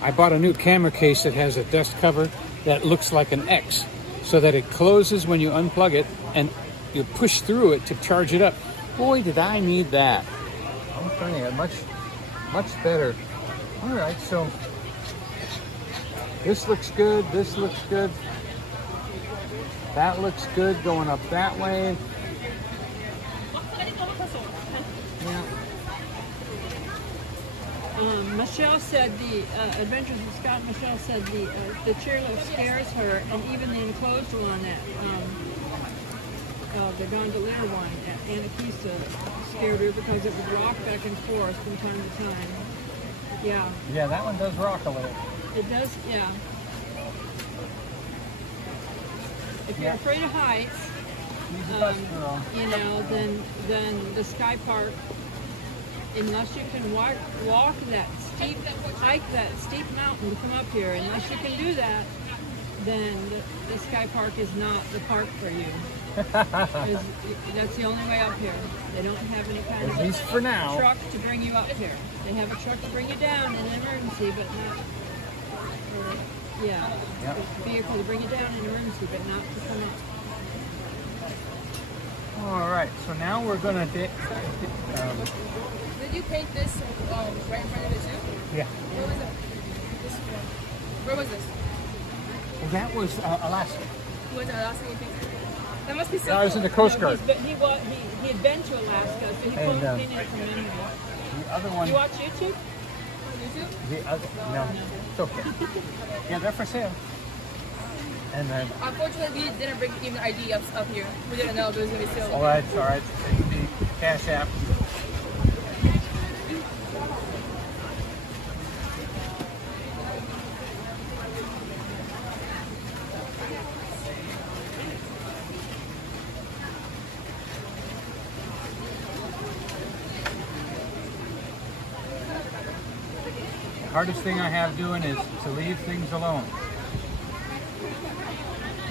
I bought a new camera case that has a dust cover that looks like an X, so that it closes when you unplug it and you push through it to charge it up. Boy, did I need that. I'm telling you, much better. All right, so this looks good. This looks good. That looks good going up that way. Yeah. Michelle said the Adventures of Scott. Michelle said the chairlift scares her, and even the enclosed one at the gondolier one at Anakeesa scared her because it would rock back and forth from time to time. Yeah. Yeah, that one does rock a little. It does, yeah. If you're afraid of heights, you know, then the Skypark, unless you can walk that steep, hike that steep mountain to come up here, unless you can do that, then the Skypark is not the park for you. That's the only way up here. They don't have any kind At least for now. truck to bring you up here. They have a truck to bring you down in an emergency, but not, Yep. vehicle to bring you down in an emergency, but not to come up. All right, so now we're gonna Did you paint this right in front of the zoo? yeah. Where was it? This one. Where was this? Well, that was Alaska. Was it Alaska you painted? That must be so I was in the Coast Guard. But he had been to Alaska, so he And, painted it from memory. The other one. You watch YouTube? YouTube? The other, no, it's okay. Yeah, they're for sale. And then, Unfortunately, we didn't bring even ID up here. We didn't know if it was going to be sealed. all right, it's all right. It's the Cash App. The hardest thing I have doing is to leave things alone.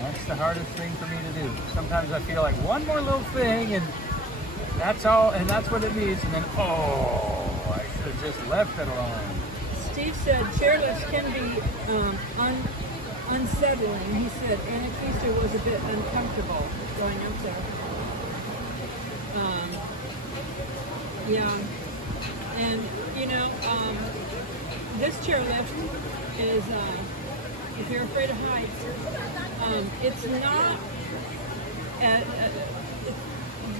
That's the hardest thing for me to do. Sometimes I feel like one more little thing and that's all, and that's what it needs, and then, oh, I should have just left it alone. Steve said chairlifts can be unsettling. He said Anakeesa was a bit uncomfortable going up there. Yeah, and you know, this chairlift is, if you're afraid of heights, it's not,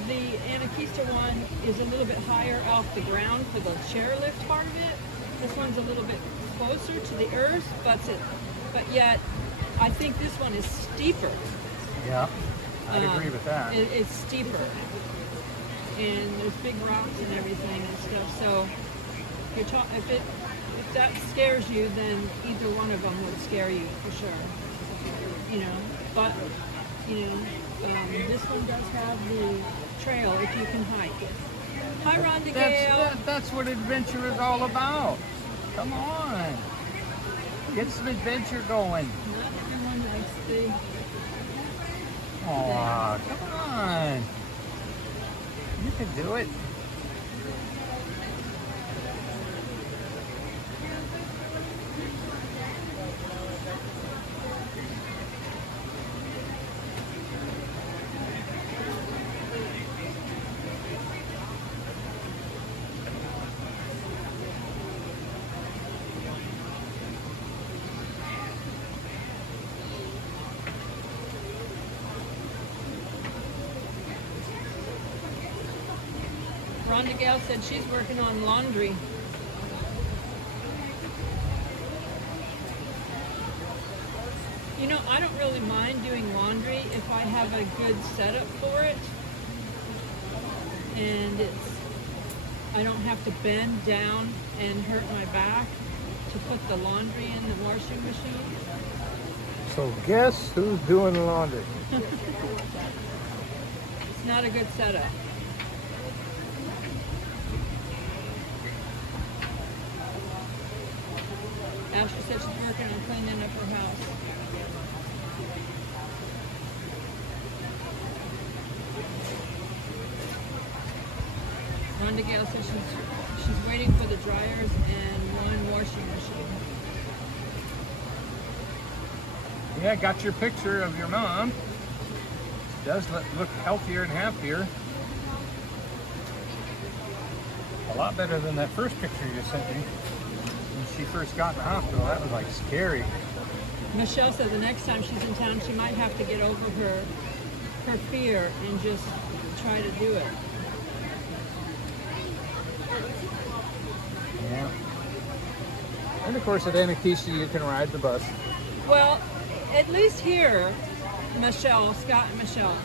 the Anakeesa one is a little bit higher off the ground for the chairlift part of it. This one's a little bit closer to the earth, but yet I think this one is steeper. Yeah, I'd agree with that. It's steeper, and there's big rocks and everything and stuff. So if that scares you, then either one of them would scare you for sure. You know, but you know, this one does have the trail if you can hike it. Hi, Rhonda Gale. That's what adventure is all about. Come on. Get some adventure going. Not everyone likes the. Aw, come on. You can do it. Rhonda Gale said she's working on laundry. You know, I don't really mind doing laundry if I have a good setup for it. And I don't have to bend down and hurt my back to put the laundry in the washing machine. So guess who's doing the laundry? It's not a good setup. Ashley said she's working on cleaning up her house. Rhonda Gale says she's waiting for the dryers and one washing machine. Yeah, got your picture of your mom. Does look healthier and happier. A lot better than that first picture you sent me when she first got in the hospital. That was like scary. Michelle said the next time she's in town, she might have to get over her fear and just try to do it. Yeah. And of course at Anacostia you can ride the bus. Well, at least here, Michelle, Scott and Michelle,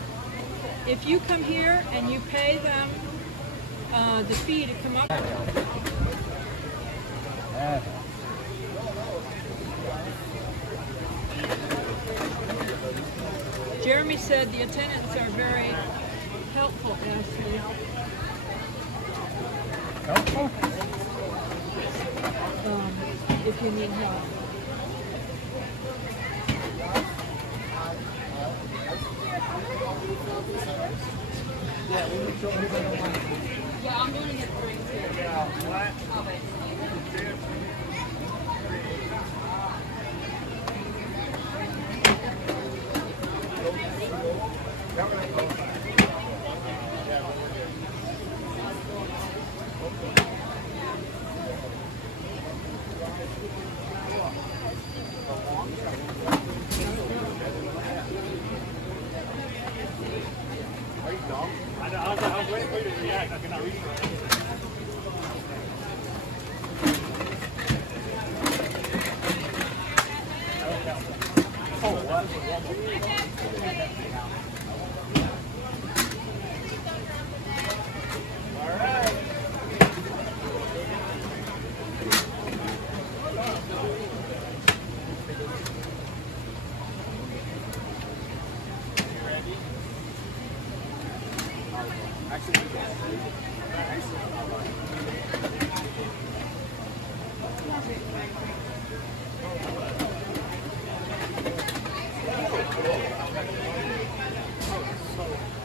if you come here and you pay them the fee to come up. Jeremy said the attendants are very helpful, Ashley. Helpful? If you need help. Yeah, I'm going to get 3 too. Oh, wait. I was waiting for you to react. I cannot reach for it. Oh, what? All right.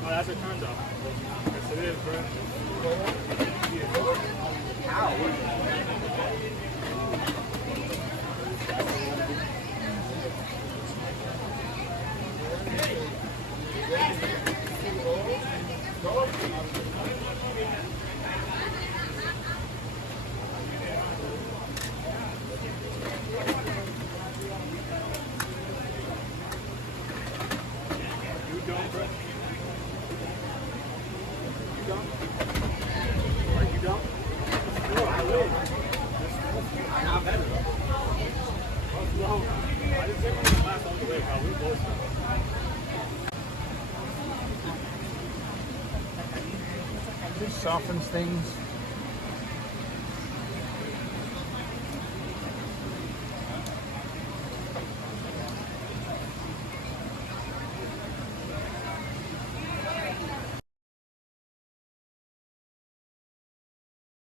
Oh, that's what turns off. Yes, it is, bro. You don't, bro. You don't. Or you don't. No, I win. I'm better. Oh, no. I just didn't want to last all the way, bro. We both. It softens things.